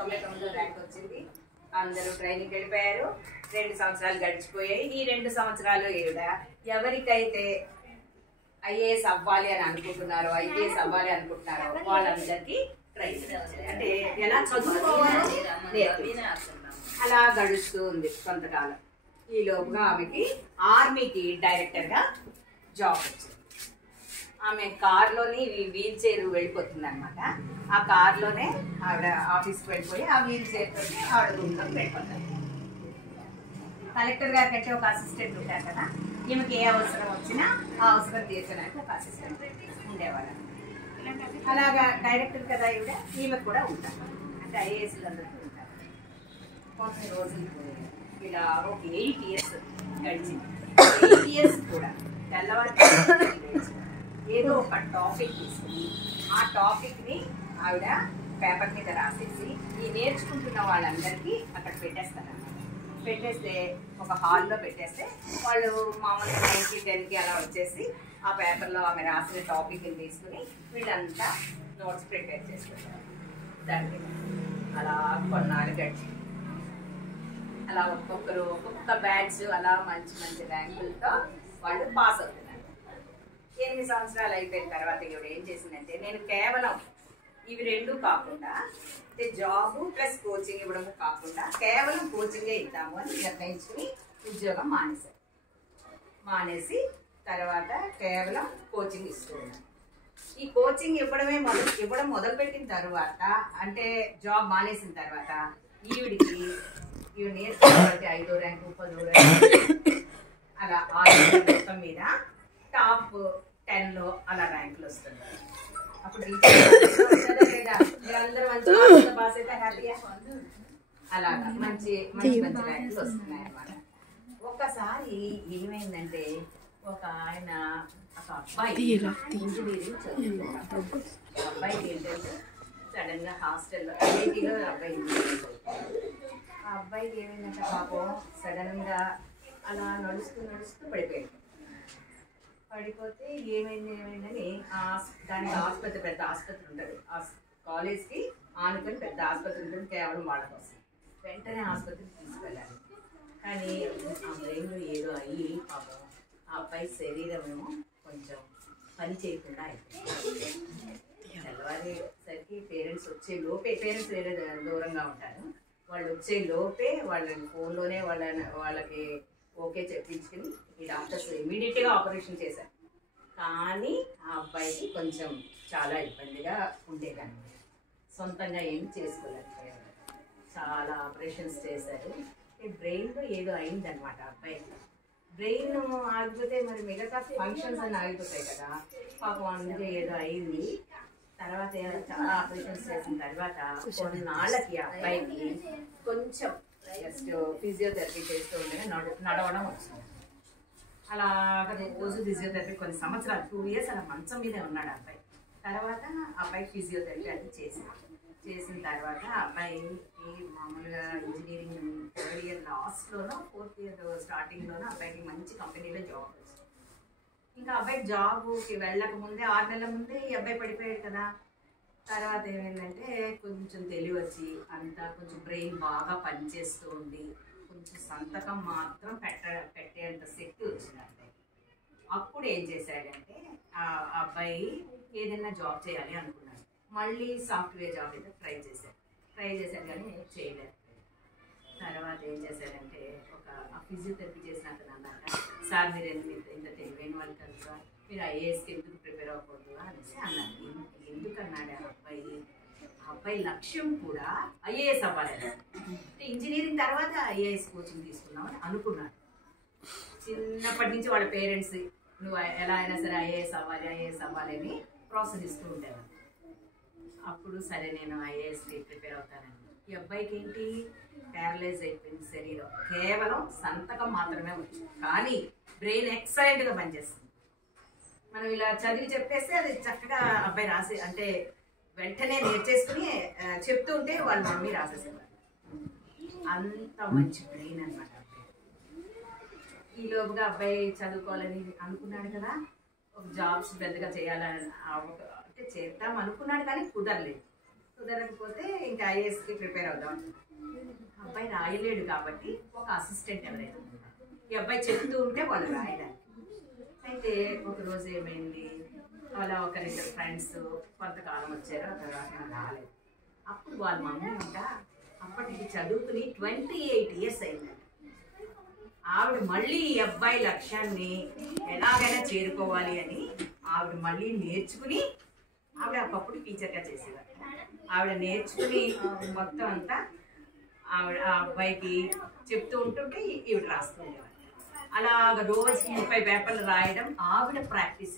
99 rank వచ్చింది. అందరూ training వెళ్ళిపోయారు. 2 సంవత్సరాలు గడిచిపోయాయి. ఈ 2 సంవత్సరాలు ఎవరికైతే ఐఏఎస్ అవ్వాలి అని అనుకుంటున్నారో, ఐపీఎస్ అవ్వాలి అనుకుంటున్నారో వాళ్ళందరికీ ట్రైనింగ్ అంటే ఎలా చదువుకోవాలో అలా గడుస్తూ ఉంది కొంతకాలం. ఈ లోపుగా ఆమెకి ఆర్మీకి డైరెక్టర్గా జాబ్ వచ్చింది. ఆమె కార్లోని వీల్ చైర్ వెళ్ళిపోతుంది అనమాట. ఆ కార్లోనే ఆవిడ ఆఫీస్కి వెళ్ళిపోయి ఆ వీల్ చైర్తో ఆవిడ రూమ్లో వెళ్ళిపోతారు. కలెక్టర్ గారి కంటే ఒక అసిస్టెంట్ ఉంటారు కదా, ఈమెకి ఏ అవసరం వచ్చినా ఆ అవసరం తీర్చడానికి ఒక అసిస్టెంట్ ఉండేవారు. అలాగా డైరెక్టర్ కదా ఈమెకు కూడా ఉంటారు. అంటే ఐఏఎస్లు అందరికీ ఉంటారు. కొన్ని రోజులు ఇలా ఒక 8 years గడిచింది. 8 years కూడా తెల్లవారి ఏదో ఒక టాపిక్ తీసుకుని ఆ టాపిక్ని ఆవిడ పేపర్ మీద రాసేసి ఈ నేర్చుకుంటున్న వాళ్ళందరికీ అక్కడ పెట్టేస్తారు. పెట్టేస్తే ఒక హాల్లో పెట్టేస్తే వాళ్ళు మామూలుగా 9కి 10కి అలా వచ్చేసి ఆ పేపర్లో ఆమె రాసిన టాపిక్ని తీసుకుని వీళ్ళంతా నోట్స్ ప్రిపేర్ చేసుకుంటారు. దానికి అలా కొన్నాళ్ళు గడిచింది. అలా ఒక్కొక్క బ్యాచ్ అలా మంచి మంచి ర్యాంకులతో వాళ్ళు పాస్ అవుతున్నారు. 8 సంవత్సరాలు అయిపోయిన తర్వాత ఇవి ఏం చేసిందంటే, నేను కేవలం ఇవి 2 కాకుండా అంటే జాబ్ ప్లస్ కోచింగ్ ఇవ్వడము కాకుండా కేవలం కోచింగే ఇద్దాము అని నిర్ణయించుకుని ఉద్యోగం మానేసి తర్వాత కేవలం కోచింగ్ ఇస్తూ ఉన్నాను. ఈ కోచింగ్ ఇవ్వడం మొదలుపెట్టిన తర్వాత అంటే జాబ్ మానేసిన తర్వాత ఈవిడికి నేర్చుకోవాలంటే 5వ ర్యాంకు 10వ ర్యాంకు అలా ఆ మొత్తం మీద టాప్ 10లో అలా ర్యాంకులు వస్తుంది. అప్పుడు మీరందరూ మంచి పాస్ అయితే హ్యాపీగా అలాగా మంచి ర్యాంకులు వస్తున్నాయి అన్నమాట. ఒక్కసారి ఏమైందంటే ఒక ఆయన ఒక అబ్బాయి ఇంజనీరింగ్ చదువుకున్నాడు. అబ్బాయికి ఏంటంటే సడన్ గా హాస్టల్లో ఐఐటీలో అబ్బాయి ఇంజనీరింగ్ చదువుకున్నాడు. ఆ అబ్బాయికి ఏమైందంటే పాపం సడన్ గా అలా నడుస్తూ పడిపోతే ఏమైందని దానికి ఆసుపత్రి పెద్ద ఆసుపత్రి ఉంటుంది. ఆ కాలేజ్కి ఆనుకొని పెద్ద ఆసుపత్రి ఉంటుంది కేవలం వాళ్ళ కోసం. వెంటనే ఆసుపత్రికి తీసుకెళ్ళాలి. కానీ ఆ బ్రెయిన్లో ఏదో అయ్యి పాపం ఆ అబ్బాయి శరీరం ఏమో కొంచెం పని చేయకుండా అయిపోయింది. తెల్లవారేసరికి పేరెంట్స్ వచ్చే లోపే, పేరెంట్స్ వేరే దూరంగా ఉంటారు, వాళ్ళు వచ్చే లోపే వాళ్ళని ఫోన్లోనే వాళ్ళకి ఓకే చెప్పించుకుని ఈ డాక్టర్స్ ఇమీడియట్గా ఆపరేషన్ చేశారు. కానీ ఆ అబ్బాయికి కొంచెం చాలా ఇబ్బందిగా ఉండేదాన్ని. సొంతంగా ఏం చేసుకోలేకపోయారు. చాలా ఆపరేషన్స్ చేశారు. ఈ బ్రెయిన్లో ఏదో అయిందనమాట అబ్బాయికి. బ్రెయిన్ ఆగిపోతే మరి మిగతా ఫంక్షన్స్ అన్నీ ఆగిపోతాయి కదా, పాపం అందుకే ఏదో అయింది. తర్వాత చాలా ఆపరేషన్స్ చేసిన తర్వాత కొన్నాళ్ళకి అబ్బాయికి కొంచెం జస్ట్ ఫిజియోథెరపీ చేస్తూ ఉండగా నడవడం వచ్చింది. అలా రోజు ఫిజియోథెరపీ కొన్ని సంవత్సరాలు 2 years అలా మంచం మీదే ఉన్నాడు అబ్బాయి. తర్వాత అబ్బాయి ఫిజియోథెరపీ అది చేసిన తర్వాత అబ్బాయి మామూలుగా engineering 3rd year లాస్ట్లోనో 4th year స్టార్టింగ్లోనో అబ్బాయికి మంచి కంపెనీలో జాబ్ వచ్చింది. ఇంకా అబ్బాయి జాబ్కి వెళ్ళక ముందే 6 నెలల ముందే ఈ అబ్బాయి పడిపోయాడు కదా. తర్వాత ఏమైందంటే కొంచెం తెలివి వచ్చి అంతా కొంచెం బ్రెయిన్ బాగా పనిచేస్తూ ఉంది, కొంచెం సంతకం మాత్రం పెట్టేంత శక్తి వచ్చింది అబ్బాయి. అప్పుడు ఏం చేశాడంటే ఆ అబ్బాయి ఏదైనా జాబ్ చేయాలి అనుకున్నాడు. మళ్ళీ సాఫ్ట్వేర్ జాబ్ అయితే ట్రై చేశాడు కానీ చేయలేదు. తర్వాత ఏం చేశాడంటే ఆ ఫిజియోథెరపీ చేసిన అతను అన్నాక, సార్ మీరు ఇంత తెలివైన వాళ్ళు కదా, మీరు ఐఏఎస్కి ఎందుకు ప్రిపేర్ అవ్వకూడదు అనేసి అన్నారు. ఎందుకన్నాడు ఆ అబ్బాయి లక్ష్యం కూడా ఐఏఎస్ అవ్వాలి. అంటే ఇంజనీరింగ్ తర్వాత ఐఏఎస్ కోచింగ్ తీసుకున్నామని అనుకున్నాడు. చిన్నప్పటి నుంచి వాళ్ళ పేరెంట్స్ నువ్వు ఎలా అయినా సరే ఐఏఎస్ అవ్వాలి అని ప్రోత్సహిస్తూ ఉండేవారు. అప్పుడు సరే నేను ఐఏఎస్కి ప్రిపేర్ అవుతానండి. ఈ అబ్బాయికి ఏంటి ప్యారలైజ్ అయిపోయింది శరీరం, కేవలం సంతకం మాత్రమే వచ్చు, కానీ బ్రెయిన్ ఎక్సలెంట్గా పనిచేస్తుంది. మనం ఇలా చదివి చెప్పేస్తే అది చక్కగా అబ్బాయి రాసి అంటే వెంటనే నేర్చేసుకుని చెప్తూ ఉంటే వాళ్ళ మమ్మీ రాసేసేవారు. అంత మంచి బ్రెయిన్ అనమాట అబ్బాయి. ఈ లోపుగా అబ్బాయి చదువుకోవాలని అనుకున్నాడు కదా, ఒక జాబ్స్ పెద్దగా చేయాలని అంటే చేద్దాం అనుకున్నాడు కానీ కుదరలేదు. కుదరకపోతే ఇంకా ఐఏఎస్కి ప్రిపేర్ అవుదాం. అబ్బాయి రాయలేడు కాబట్టి ఒక అసిస్టెంట్ ఎవరైతే ఉంటారు, ఈ అబ్బాయి చెప్తూ ఉంటే వాళ్ళు రాయడానికి. అయితే ఒకరోజు ఏమైంది, అలా ఒక 2 ఫ్రెండ్స్ కొంతకాలం వచ్చారు, ఆ తర్వాత రాలేదు. అప్పుడు వాళ్ళ మమ్మీ అంట అప్పటికి చదువుకుని 28 ఇయర్స్ అయిందండి. ఆవిడ మళ్ళీ ఈ అబ్బాయి లక్ష్యాన్ని ఎలాగైనా చేరుకోవాలి అని ఆవిడ మళ్ళీ నేర్చుకుని, ఆవిడ ఒకప్పుడు టీచర్గా చేసేవారు, ఆవిడ నేర్చుకుని మొత్తం అంతా ఆవిడ ఆ అబ్బాయికి చెప్తూ ఉంటుంటే ఈవిడ రాస్తూ ఉండేవారు. అలాగ రోజుకి 30 పేపర్లు రాయడం ఆవిడ ప్రాక్టీస్.